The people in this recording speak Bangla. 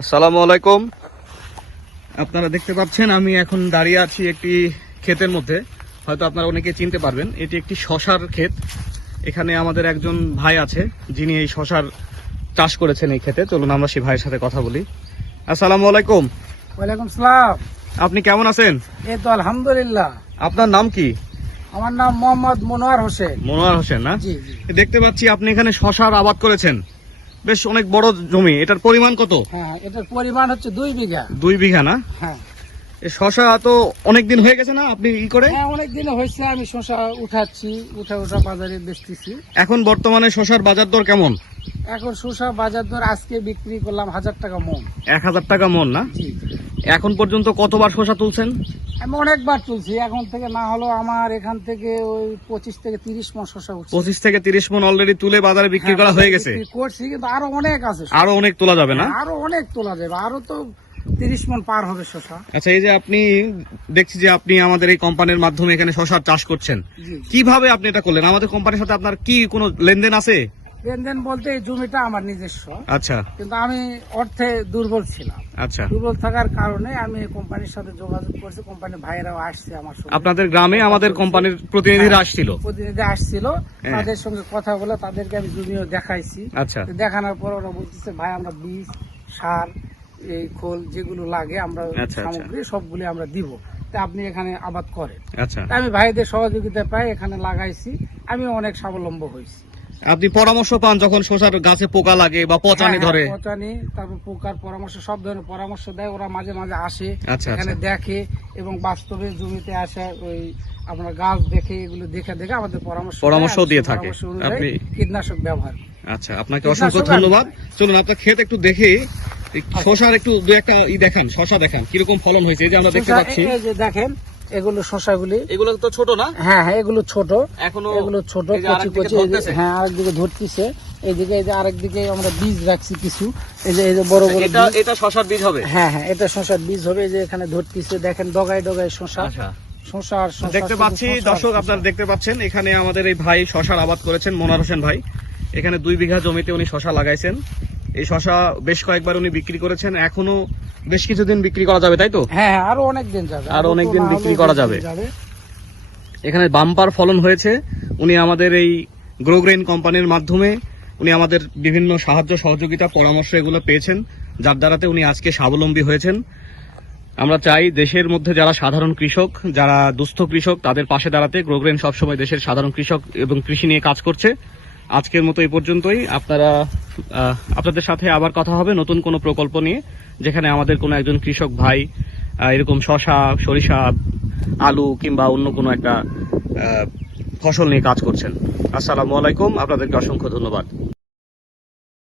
আসসালামু আলাইকুম। আপনারা দেখতে পাচ্ছেন আমি এখন দাঁড়িয়ে আছি একটি ক্ষেতের মধ্যে। হয়তো আপনারা অনেকে চিনতে পারবেন এটি একটি শশার ক্ষেত। এখানে আমাদের একজন ভাই আছে যিনি এই শশার চাষ করেছেন এই ক্ষেতে। চলুন আমরা সেই ভাইয়ের সাথে কথা বলি। আসসালামু আলাইকুম। ওয়ালাইকুম সালাম। আপনি কেমন আছেন? এই তো আলহামদুলিল্লাহ। আপনার নাম কি? আমার নাম মোহাম্মদ মনোয়ার হোসেন। মনোয়ার হোসেন না? দেখতে পাচ্ছি আপনি এখানে শশার আবাদ করেছেন। বেশ অনেক বড় জমি। এটার পরিমাণ কত? হ্যাঁ এটার পরিমাণ হচ্ছে দুই বিঘা। দুই বিঘা না? হ্যাঁ। শশা তো অনেক দিন হয়ে গেছে না আপনি ই করে? হ্যাঁ অনেক দিন হয়েছে আমি শশা উঠাচ্ছি উঠা উঠা বাজারে বেচতেছি। এখন বর্তমানে শশার বাজার দর কেমন? এখন শশা বাজার দর আজকে বিক্রি করলাম হাজার টাকা মন। এক হাজার টাকা মন না? এখন পর্যন্ত কতবার শশা তুলছেন? আমি অনেকবার তুলছি এখন থেকে না হলেও আমার এখান থেকে ওই পঁচিশ থেকে তিরিশ মন শসা উঠছে। পঁচিশ থেকে তিরিশ মন অলরেডি তুলে বাজারে বিক্রি করা হয়ে গেছে? করছি কিন্তু আরও অনেক আছে আরও অনেক তোলা যাবে না? আরও অনেক তোলা যাবে আরও তো তিরিশ মন পার হবে শসা। আচ্ছা এই যে আপনি দেখছি যে আপনি আমাদের এই কোম্পানির মাধ্যমে এখানে শশার চাষ করছেন। কীভাবে আপনি এটা করলেন? আমাদের কোম্পানির সাথে আপনার কি কোনো লেনদেন আছে? লেনদেন বলতে এই জমিটা আমার নিজস্ব। আচ্ছা। কিন্তু আমি অর্থে দুর্বল ছিলাম। আচ্ছা। দুর্বল থাকার কারণে আমি কোম্পানির সাথে যোগাযোগ করছি। কোম্পানির ভাইয়েরাও আসছে আমার সঙ্গে। আপনাদের গ্রামে আমাদের কোম্পানির প্রতিনিধিরা আসছিল। প্রতিনিধি আসছিল। হ্যাঁ। তাদের সঙ্গে কথা বলে তাদেরকে আমি জমিও দেখাইছি। আচ্ছা। দেখানোর পর ওরা বলতেছে ভাই আমরা বীজ সার এই খোল যেগুলো লাগে আমরা আচ্ছা, আচ্ছা। সামগ্রী সবগুলি আমরা দিব। তা আপনি এখানে আবাদ করেন। আচ্ছা। আমি ভাইদের সহযোগিতা পাই এখানে লাগাইছি। আমি অনেক স্বাবলম্ব হয়েছি। আপনি পরামর্শ পান যখন শশার গাছে পোকা লাগে বা পচানি হ্যাঁ, ধরে? হ্যাঁ, পচানি তারপর পোকার পরামর্শ সব ধরনের পরামর্শ দেয়। ওরা মাঝে মাঝে আসে আচ্ছা, এখানে আচ্ছা। দেখে এবং বাস্তবে জমিতে আসে ওই আপনার গাছ দেখে এগুলো দেখে দেখে আমাদের পরামর্শ পরামর্শ দিয়ে থাকে। আপনি- কীটনাশক ব্যবহার। আচ্ছা আপনাকে অসংখ্য ধন্যবাদ। চলুন আপনার ক্ষেত একটু দেখে শশার একটু দু একটা ই দেখান শশা দেখান কীরকম ফলন হয়েছে এই যে আমরা দেখতে পাচ্ছি। যে দেখেন এগুলো শশাগুলি। এগুলো তো ছোট না? হ্যাঁ হ্যাঁ এগুলো ছোট। এখনও এগুলো ছোট কচি কচি। হ্যাঁ আরেকদিকে ধরতেছে। এইদিকে এই যে আরেকদিকে আমরা বীজ রাখছি কিছু। এই যে এই যে বড় বড় এটা। এটা শশার বীজ হবে? হ্যাঁ হ্যাঁ এটা শশার বীজ হবে। এই যে এখানে ধরতেছে দেখেন ডগায় ডগায় শশা। আচ্ছা। শশা আর শশা দেখতে পাচ্ছি দর্শক আপনারা দেখতে পাচ্ছেন এখানে আমাদের এই ভাই শশার আবাদ করেছেন মনোয়ার হোসেন ভাই। এখানে দুই বিঘা জমিতে উনি শশা লাগাইছেন। এই শশা বেশ কয়েকবার উনি বিক্রি করেছেন এখনও বেশ কিছুদিন বিক্রি করা যাবে তাই তো? হ্যাঁ হ্যাঁ আরও অনেক দিন যাবে। আরও অনেক দিন বিক্রি করা। যাবে। এখানে বাম্পার ফলন হয়েছে উনি আমাদের এই গ্রোগ্রেন কোম্পানির মাধ্যমে উনি আমাদের বিভিন্ন সাহায্য সহযোগিতা পরামর্শ এগুলো পেয়েছেন যার দ্বারাতে উনি আজকে স্বাবলম্বী হয়েছেন। আমরা চাই দেশের মধ্যে যারা সাধারণ কৃষক যারা দুস্থ কৃষক তাদের পাশে দাঁড়াতে গ্রোগ্রেন সবসময় দেশের সাধারণ কৃষক এবং কৃষি নিয়ে কাজ করছে। আজকের মতো এই পর্যন্তই। আপনারা আপনাদের সাথে আবার কথা হবে নতুন কোনো প্রকল্প নিয়ে, যেখানে আমাদের কোনো একজন কৃষক ভাই এরকম শশা, সরিষা, আলু কিংবা অন্য কোনো একটা ফসল নিয়ে কাজ করছেন। আসসালামু আলাইকুম। আপনাদেরকে অসংখ্য ধন্যবাদ।